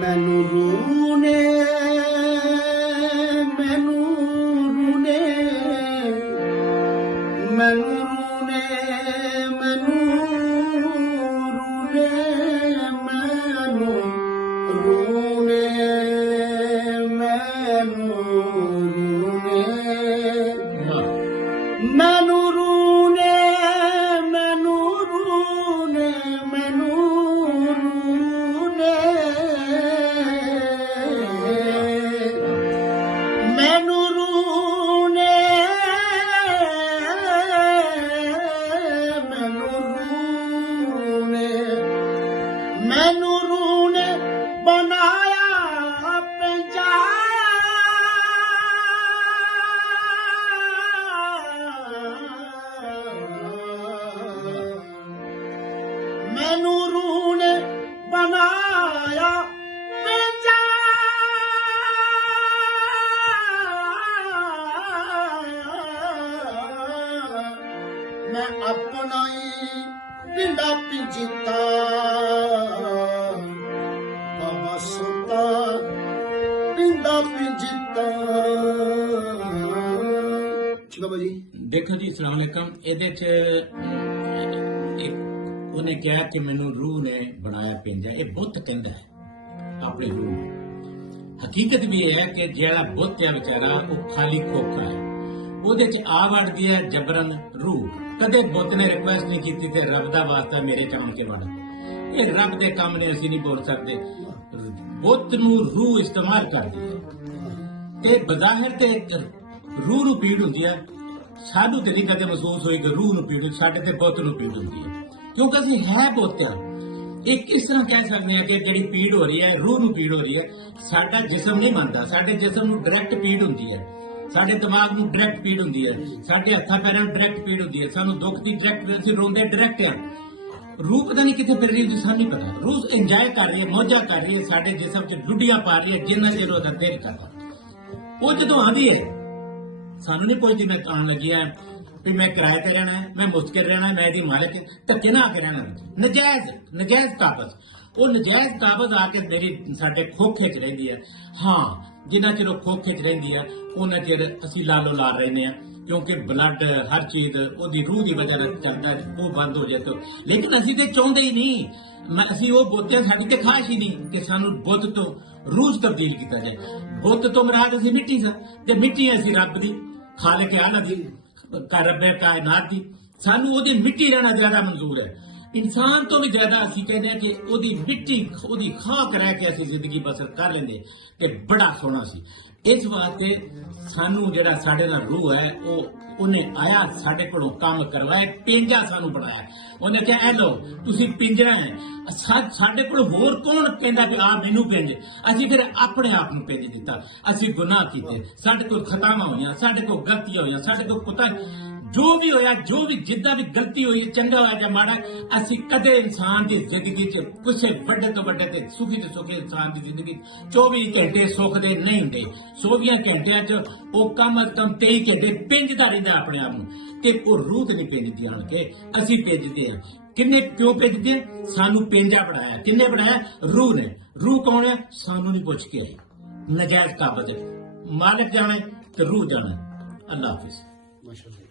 मैनू रूह ने मैनू रूह ने मैनू रूह ने मैनू रूह ने मैनू रूह ने मैनू रूह ने मैनू रूह ने मैनू रूह ने मैनू रूह ने मैनू रूह ने मैनू रूह ने मैनू रूह ने बनाया पंजा मैनू रूह ने बनाया पंजा मैं अपना ही पिंडा पिंजता बाबा सुता पिंडा पिंजता। बाबा जी देखो जी अस्सलाम वालेकुम। ਇਹਦੇ ਚ ਉਹਨੇ ਕਿਹਾ ਕਿ ਮੈਨੂੰ ਰੂਹ ਨੇ ਬਣਾਇਆ ਪਿੰਜਾ। ਇਹ ਬੁੱਤ ਕਹਿੰਦਾ ਹੈ ਆਪਣੀ ਰੂਹ ਨੂੰ। ਹਕੀਕਤ ਵੀ ਇਹ ਹੈ ਕਿ ਜਿਹੜਾ ਬੁੱਤ ਹੈ ਵਿਚਾਰਾ ਉਹ ਖਾਲੀ ਖੋਖਾ ਹੈ, ਉਹਦੇ ਚ ਆ ਵੜਦੀ ਹੈ ਜਬਰਨ ਰੂਹ। ਕਦੇ ਬੁੱਤ ਨੇ ਰਿਕੁਐਸਟ ਨਹੀਂ ਕੀਤੀ ਕਿ ਰੱਬ ਦਾ ਵਾਸਤਾ ਮੇਰੇ ਚ ਆਣ ਕੇ ਵੜ। ਇਹ ਰੱਬ ਦੇ ਕੰਮ ਨੇ, ਅਸੀਂ ਨਹੀਂ ਬੋਲ ਸਕਦੇ। ਬੁੱਤ ਨੂੰ ਰੂਹ ਇਸਤੇਮਾਲ ਕਰਦੀ ਹੈ ਤੇ ਬਜ਼ਾਹਿਰ ਤੇ ਰੂਹ ਨੂੰ ਪੀੜ ਹੁੰਦੀ ਹੈ। ਸਾਨੂੰ ਤੇ ਨਹੀਂ ਕਦੇ ਮਹਿਸੂਸ ਹੋਈ ਕਿ ਰੂਹ ਨੂੰ ਪੀੜ, ਸਾਡੇ ਤੇ ਬੁੱਤ ਨੂੰ ਪੀੜ ਹੁੰਦੀ ਹੈ ਕਿਉਂਕਿ ਅਸੀਂ ਹੈ ਬੁੱਤ ਆ। ਇਹ ਕਿਸ ਤਰ੍ਹਾਂ ਕਹਿ ਸਕਦੇ ਹਾਂ ਕਿ ਜਿਹੜੀ ਪੀੜ ਹੋ ਰਹੀ ਹੈ ਰੂਹ ਨੂੰ ਪੀੜ ਹੋ ਰਹੀ ਹੈ? ਸਾਡਾ ਜਿਸਮ ਨਹੀਂ ਮੰਨਦਾ। ਸਾਡੇ ਜਿਸਮ ਨੂੰ ਡਾਇਰੈਕਟ ਪੀੜ ਹੁੰਦੀ ਹੈ, ਸਾਡੇ ਦਿਮਾਗ ਨੂੰ ਡਾਇਰੈਕਟ ਪੀੜ ਹੁੰਦੀ ਹੈ, ਸਾਡੇ ਹੱਥਾਂ ਪੈਰਾਂ ਨੂੰ ਡਾਇਰੈਕਟ ਪੀੜ ਹੁੰਦੀ ਹੈ, ਸਾਨੂੰ ਦੁੱਖ ਦੀ ਡਾਇਰੈਕਟ, ਅਸੀਂ ਰੋਂਦੇ ਡਾਇਰੈਕਟ ਆ। ਰੂਹ ਪਤਾ ਨਹੀਂ ਕਿੱਥੇ ਫਿਰ ਰਹੀ ਹੈ, ਸਾਨੂੰ ਨਹੀਂ ਪਤਾ। ਰੂਹ ਇੰਜੋਏ ਕਰ ਰਹੀ ਹੈ, ਮੌਜਾਂ ਕਰ ਰਹੀ ਹੈ, ਸਾਡੇ ਜਿਸਮ 'ਚ ਡੁੱਡੀਆਂ ਪਾ ਰਹੀ ਹੈ ਜਿੰਨਾ ਚਿਰ ਉਹਦਾ ਦਿਲ ਕਰਦਾ। ਉਹ ਜਦੋਂ ਆਉਂਦੀ ਹੈ ਸਾਨੂੰ ਨਹੀਂ ਪੁੱਛਦੀ ਮੈਂ ਆਉਣ ਲੱਗੀ ਆ ਵੀ ਮੈਂ ਕਿਰਾਏ ਤੇ ਰਹਿਣਾ ਹੈ, ਮੈਂ ਮੁਸਤਕਿਲ ਰਹਿਣਾ ਹੈ, ਮੈਂ ਇਹਦੀ ਮਾਲਕ ਧੱਕੇ ਨਾ ਆ ਕੇ ਰਹਿਣਾ। ਨਜਾਇਜ਼ ਕਾਬਜ਼, ਉਹ ਨਜਾਇਜ਼ ਕਾਬਜ਼ ਆ ਕੇ ਮੇਰੀ ਸਾਡੇ ਖੋਖੇ 'ਚ ਰਹਿੰਦੀ ਹੈ। ਹਾਂ, ਜਿੰਨਾ ਚਿਰ ਉਹ ਖੋਖੇ 'ਚ ਰਹਿੰਦੀ ਹੈ ਉਹਨਾਂ ਚਿਰ ਅਸੀਂ ਲਾਲੋ ਲਾਲ ਰਹਿੰਦੇ ਹਾਂ ਕਿਉਂਕਿ ਬਲੱਡ ਹਰ ਚੀਜ਼ ਉਹਦੀ ਰੂਹ ਦੀ ਵਜ੍ਹਾ ਨਾਲ ਚੱਲਦਾ, ਉਹ ਬੰਦ ਹੋ ਜਾਏ। ਲੇਕਿਨ ਅਸੀਂ ਤੇ ਚਾਹੁੰਦੇ ਹੀ ਨਹੀਂ। ਅਸੀਂ ਉਹ ਬੁੱਤ, ਸਾਡੀ ਤੇ ਖਾਹਿਸ਼ ਹੀ ਨਹੀਂ ਕਿ ਸਾਨੂੰ ਬੁੱਤ ਤੋਂ ਰੂਹ 'ਚ ਤਬਦੀਲ ਕੀਤਾ ਜਾਏ। ਬੁੱਤ ਤੋਂ ਮੁਰਾਦ ਅਸੀਂ ਮਿੱਟੀ ਸਾਂ ਤੇ ਮਿੱਟੀ ਅਸੀਂ ਰੱਬ ਦੀ, ਖਾਲਿਕ ਆਲਾ ਦੀ, ਰੱਬੇ ਕਾਇਨਾਤ ਦੀ। ਸਾਨੂੰ ਉਹਦੀ ਮਿੱਟੀ ਰਹਿਣਾ ਜ਼ਿਆਦਾ ਮਨਜ਼ੂਰ ਹੈ। ਇਨਸਾਨ ਤੋਂ ਵੀ ਜ਼ਿਆਦਾ ਅਸੀਂ ਕਹਿੰਦੇ ਹਾਂ ਕਿ ਉਹਦੀ ਮਿੱਟੀ, ਉਹਦੀ ਖਾਕ ਰਹਿ ਕੇ ਅਸੀਂ ਜ਼ਿੰਦਗੀ ਬਸਰ ਕਰ ਲੈਂਦੇ ਤੇ ਬੜਾ ਸੋਹਣਾ ਸੀ। ਇਸ ਵਾਸਤੇ ਸਾਨੂੰ ਜਿਹੜਾ ਸਾਡੇ ਨਾਲ ਰੂਹ ਹੈ ਉਹਨੇ ਆਇਆ, ਸਾਡੇ ਕੋਲੋਂ ਕੰਮ ਕਰਵਾਇਆ, ਪਿੰਜਾ ਸਾਨੂੰ ਬਣਾਇਆ। ਉਹਨੇ ਕਿਹਾ ਇਹ ਲਓ ਤੁਸੀਂ ਪਿੰਜਰਾ ਹੈ। ਸਾਡੇ ਕੋਲ ਹੋਰ ਕੌਣ ਕਹਿੰਦਾ ਵੀ ਆ ਮੈਨੂੰ ਪਿੰਜ? ਅਸੀਂ ਫਿਰ ਆਪਣੇ ਆਪ ਨੂੰ ਪਿੰਜ ਦਿੱਤਾ। ਅਸੀਂ ਗੁਨਾਹ ਕੀਤੇ, ਸਾਡੇ ਕੋਲ ਖਤਾਵਾਂ ਹੋਈਆਂ, ਸਾਡੇ ਕੋਲ ਗਲਤੀਆਂ ਹੋਈਆਂ, ਸਾਡੇ ਕੋਲ ਪਤਾ ਜੋ ਵੀ ਹੋਇਆ, ਜੋ ਵੀ ਜਿੱਦਾਂ ਵੀ ਗਲਤੀ ਹੋਈ, ਚੰਗਾ ਹੋਇਆ ਜਾਂ ਮਾੜਾ, ਅਸੀਂ ਕਦੇ ਇਨਸਾਨ ਦੀ ਜ਼ਿੰਦਗੀ 'ਚ ਕਿਸੇ ਵੱਡੇ ਤੋਂ ਵੱਡੇ ਤੇ ਸੁਖੀ ਤੋਂ ਸੁਖੀ ਇਨਸਾਨ ਦੀ ਜ਼ਿੰਦਗੀ 24 ਘੰਟੇ ਸੁੱਖ ਦੇ ਨਹੀਂ ਹੁੰਦੇ। 24 ਘੰਟਿਆਂ 'ਚ ਉਹ ਕਮ ਅਜ਼ ਕਮ 23 ਘੰਟੇ ਪਿੰਜਦਾ ਰਹਿੰਦਾ ਆਪਣੇ ਆਪ ਨੂੰ। ਤੇ ਉਹ ਰੂਹ ਤੇ ਨਹੀਂ ਪਿੰਜਦੀ ਆਣ ਕੇ, ਅਸੀਂ ਪਿੰਜਦੇ ਹਾਂ। ਕਿੰਨੇ ਕਿਉਂ ਪਿੰਜਦੇ ਹਾਂ? ਸਾਨੂੰ ਪਿੰਜਾ ਬਣਾਇਆ। ਕਿੰਨੇ ਬਣਾਇਆ? ਰੂਹ ਨੇ। ਰੂਹ ਕੌਣ ਹੈ? ਸਾਨੂੰ ਨਹੀਂ ਪੁੱਛ ਕੇ ਆਈ। ਨਜਾਇਜ਼ ਕਾਬਜ਼, ਮਾਲਕ ਜਾਣੇ ਤੇ ਰੂਹ ਜਾਣੇ। ਅੱਲਾਹ ਹਾਫਿਜ਼।